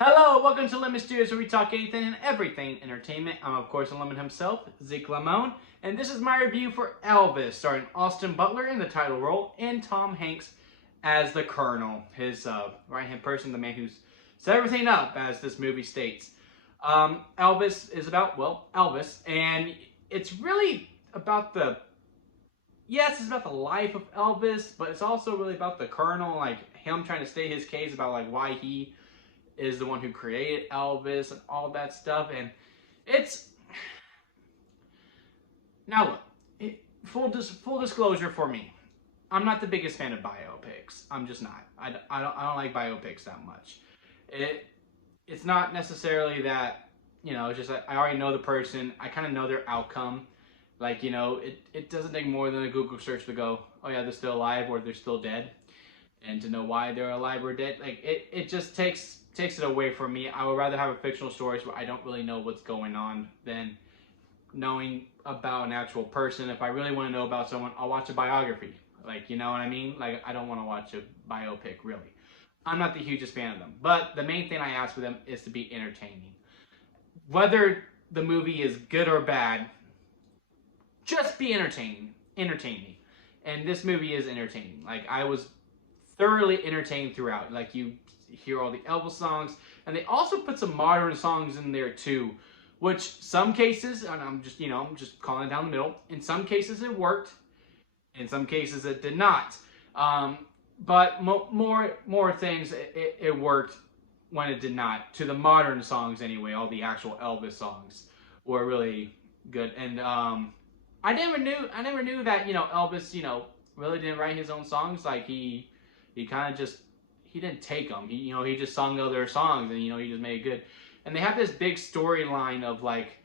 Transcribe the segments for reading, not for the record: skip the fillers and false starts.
Hello, welcome to Lemon Studios, where we talk anything and everything entertainment. I'm of course the Lemon himself, Zeke Lemon, and this is my review for Elvis, starring Austin Butler in the title role and Tom Hanks as the Colonel, his right-hand person, the man who's set everything up, as this movie states. Elvis is about, well, Elvis, and it's really about yes, it's about the life of Elvis, but it's also really about the Colonel, like him trying to state his case about like why he is the one who created Elvis and all that stuff. And it's now look, full disclosure for me, I'm not the biggest fan of biopics. I'm just not. I don't like biopics that much. It's not necessarily that, it's just that I already know the person. I kind of know their outcome. Like, it doesn't take more than a Google search to go, oh yeah, they're still alive or they're still dead, and to know why they're alive or dead. Like it just takes it away from me. I would rather have a fictional story where I don't really know what's going on than knowing about an actual person. If I really want to know about someone, I'll watch a biography. Like, you know what I mean? Like, I don't want to watch a biopic, really. I'm not the hugest fan of them. But the main thing I ask for them is to be entertaining. Whether the movie is good or bad, just be entertaining. Entertain me. And this movie is entertaining. Like, I was thoroughly entertained throughout. Like, you hear all the Elvis songs, and they also put some modern songs in there too, which some cases, and I'm just calling it down the middle, in some cases it worked, in some cases it did not. But more things it worked when it did not. To the modern songs anyway, all the actual Elvis songs were really good. And I never knew that Elvis really didn't write his own songs. Like he kind of just, he didn't take them. He just sung other songs, and he just made it good. And they have this big storyline of like,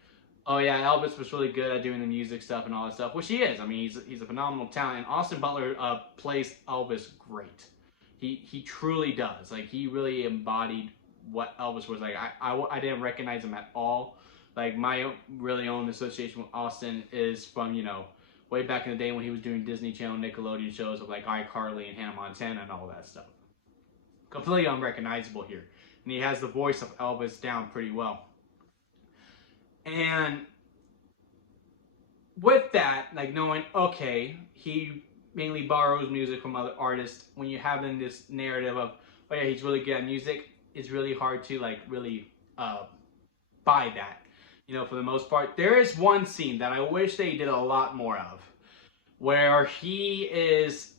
oh yeah, Elvis was really good at doing the music stuff and all that stuff, which he is. I mean, he's a phenomenal talent. And Austin Butler plays Elvis great. He truly does. Like, he really embodied what Elvis was like. I didn't recognize him at all. Like, my really own association with Austin is from way back in the day when he was doing Disney Channel, Nickelodeon shows of like iCarly and Hannah Montana and all that stuff. Completely unrecognizable here. And he has the voice of Elvis down pretty well. And with that, like knowing, okay, he mainly borrows music from other artists, when you have in this narrative of, oh yeah, he's really good at music, it's really hard to like really buy that. For the most part. There is one scene that I wish they did a lot more of, where he is,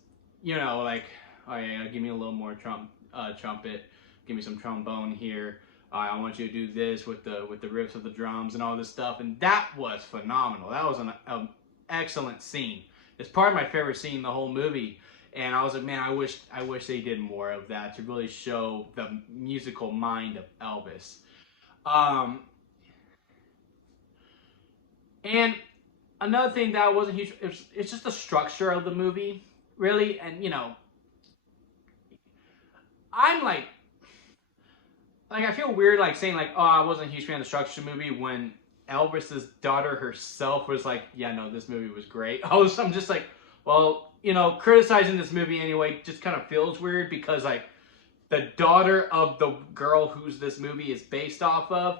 like, oh yeah, give me a little more trumpet, give me some trombone here. I want you to do this with the riffs of the drums and all this stuff, and that was phenomenal. That was an excellent scene. It's probably my favorite scene in the whole movie, and I was like, man, I wish they did more of that to really show the musical mind of Elvis. And another thing that wasn't huge, it's just the structure of the movie, really. And I'm like I feel weird like saying like, oh, I wasn't a huge fan of the structure of the movie when Elvis's daughter herself was like, yeah, no, this movie was great. I'm just like, well, criticizing this movie anyway just kind of feels weird, because like the daughter of the girl who's this movie is based off of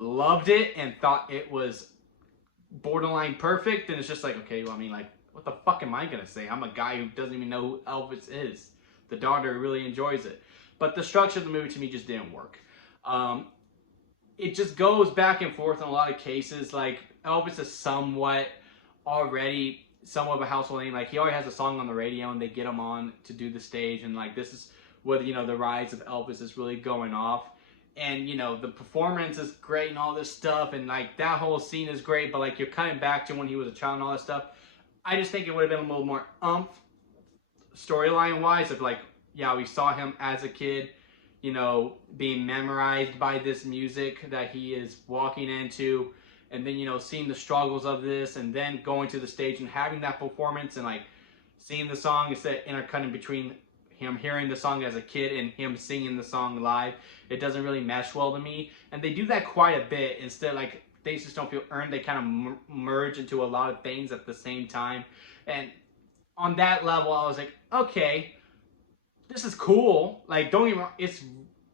loved it and thought it was borderline perfect. And it's just like, okay, well, I mean, like, what the fuck am I gonna say? I'm a guy who doesn't even know who Elvis is. The daughter really enjoys it, but the structure of the movie to me just didn't work. It just goes back and forth in a lot of cases. Like, Elvis is somewhat of a household name. Like, he already has a song on the radio, and they get him on to do the stage, and like, this is where the rise of Elvis is really going off. And the performance is great and all this stuff, and like that whole scene is great, but like you're cutting back to when he was a child and all that stuff. I just think it would have been a little more storyline wise, of like, yeah, we saw him as a kid, being memorized by this music that he is walking into, and then seeing the struggles of this, and then going to the stage and having that performance, and like seeing the song instead intercutting between him hearing the song as a kid and him singing the song live. It doesn't really mesh well to me, and they do that quite a bit. Instead, like, things just don't feel earned. They kind of merge into a lot of things at the same time, and on that level I was like, okay, this is cool. Like, don't get me wrong, it's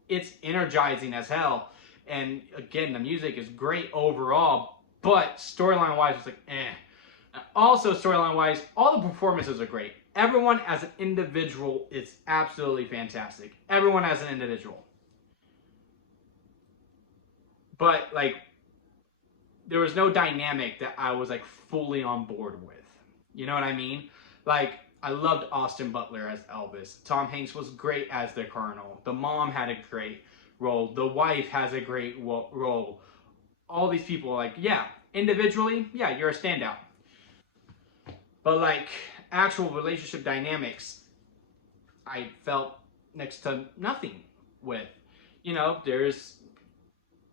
it's energizing as hell. And again, the music is great overall, but storyline wise, it's like, eh. Also, storyline wise, all the performances are great. Everyone as an individual is absolutely fantastic. Everyone as an individual. But, like, there was no dynamic that I was, like, fully on board with. You know what I mean? Like, I loved Austin Butler as Elvis. Tom Hanks was great as the Colonel. The mom had a great role. The wife has a great role. All these people, like, yeah, individually, yeah, you're a standout. But, like, actual relationship dynamics, I felt next to nothing with. You know, there's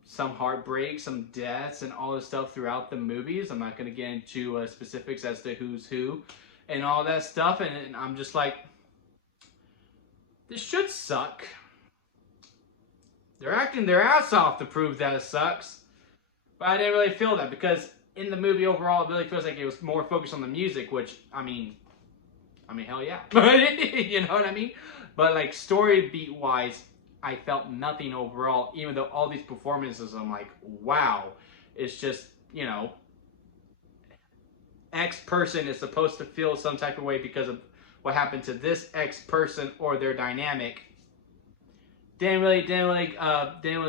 some heartbreak, some deaths, and all this stuff throughout the movies. I'm not going to get into specifics as to who's who and all that stuff. And I'm just like, this should suck. They're acting their ass off to prove that it sucks. But I didn't really feel that because in the movie overall, it really feels like it was more focused on the music, which, I mean, hell yeah. You know what I mean? But like story beat wise, I felt nothing overall, even though all these performances, I'm like, wow. It's just, you know, X person is supposed to feel some type of way because of what happened to this X person or their dynamic. Didn't really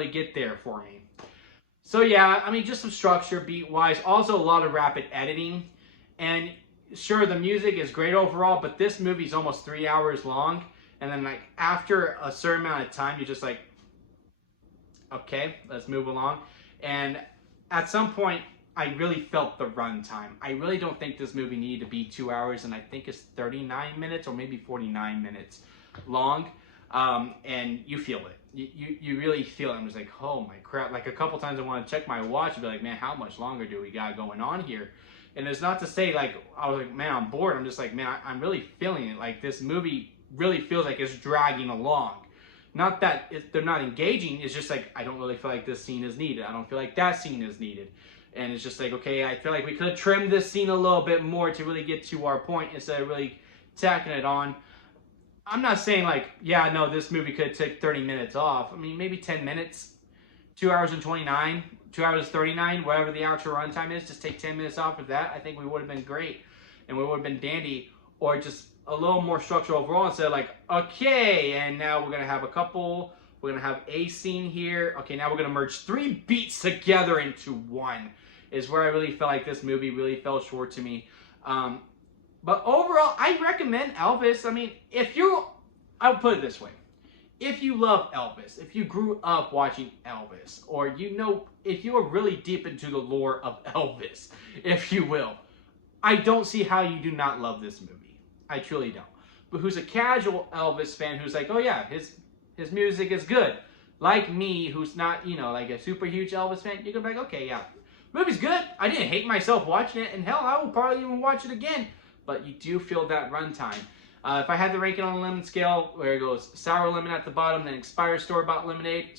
get there for me. So yeah, I mean, just some structure beat wise. Also a lot of rapid editing. And sure, the music is great overall, but this movie's almost 3 hours long. And then, like, after a certain amount of time, you're just like, okay, let's move along. And at some point, I really felt the runtime. I really don't think this movie needed to be 2 hours, and I think it's 39 minutes or maybe 49 minutes long. And you feel it. You really feel it. I'm just like, oh my crap. Like, a couple times I want to check my watch and be like, man, how much longer do we got going on here? And it's not to say, like, I was like, man, I'm bored. I'm just like, man, I'm really feeling it. Like, this movie really feels like it's dragging along. Not that they're not engaging, it's just like, I don't really feel like this scene is needed. I don't feel like that scene is needed. And it's just like, okay, I feel like we could have trimmed this scene a little bit more to really get to our point instead of really tacking it on. I'm not saying like, yeah, no, this movie could take 30 minutes off. I mean, maybe 10 minutes, 2 hours and 29, 2 hours 39, whatever the actual runtime is, just take 10 minutes off of that. I think we would have been great and we would have been dandy. Or just a little more structure overall instead of like, okay, and now we're going to have we're going to have a scene here. Okay, now we're going to merge 3 beats together into one is where I really felt like this movie really fell short to me. But overall, I recommend Elvis. I mean, I'll put it this way. If you love Elvis, if you grew up watching Elvis, or you know, if you are really deep into the lore of Elvis, if you will, I don't see how you do not love this movie. I truly don't. But who's a casual Elvis fan who's like, oh yeah, his music is good. Like me, who's not, you know, like a super huge Elvis fan, you're gonna be like, okay, yeah, movie's good. I didn't hate myself watching it, and hell, I will probably even watch it again. But you do feel that runtime. If I had to rank it on a lemon scale, where it goes sour lemon at the bottom, then expired store-bought lemonade,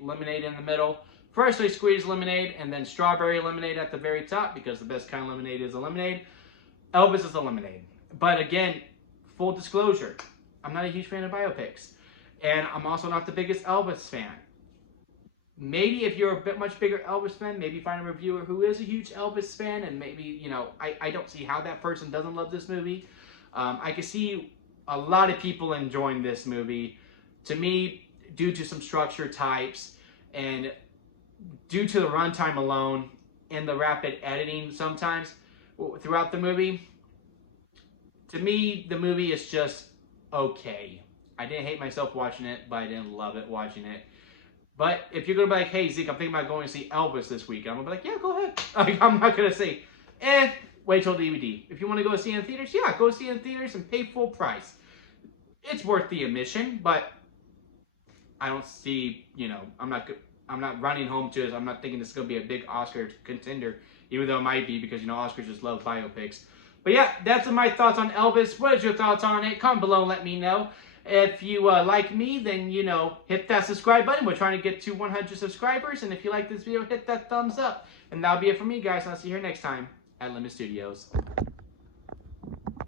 lemonade in the middle, freshly squeezed lemonade, and then strawberry lemonade at the very top, because the best kind of lemonade is a lemonade. Elvis is a lemonade. But again, full disclosure, I'm not a huge fan of biopics. And I'm also not the biggest Elvis fan. Maybe if you're a bit much bigger Elvis fan, maybe find a reviewer who is a huge Elvis fan, and maybe, you know, I don't see how that person doesn't love this movie. I can see a lot of people enjoying this movie. To me, due to some structure types, and due to the runtime alone, and the rapid editing sometimes throughout the movie, to me, the movie is just okay. I didn't hate myself watching it, but I didn't love it watching it. But if you're going to be like, hey, Zeke, I'm thinking about going to see Elvis this week, I'm going to be like, yeah, go ahead. Like, I'm not going to say, wait till DVD. If you want to go see it in theaters, yeah, go see it in theaters and pay full price. It's worth the admission, but I don't see, you know, I'm not running home to it. I'm not thinking this is going to be a big Oscar contender, even though it might be because, you know, Oscars just love biopics. But yeah, that's my thoughts on Elvis. What is your thoughts on it? Comment below and let me know. If you like me, then, you know, hit that subscribe button. We're trying to get to 100 subscribers. And if you like this video, hit that thumbs up. And that'll be it for me, guys. I'll see you here next time at Limit Studios.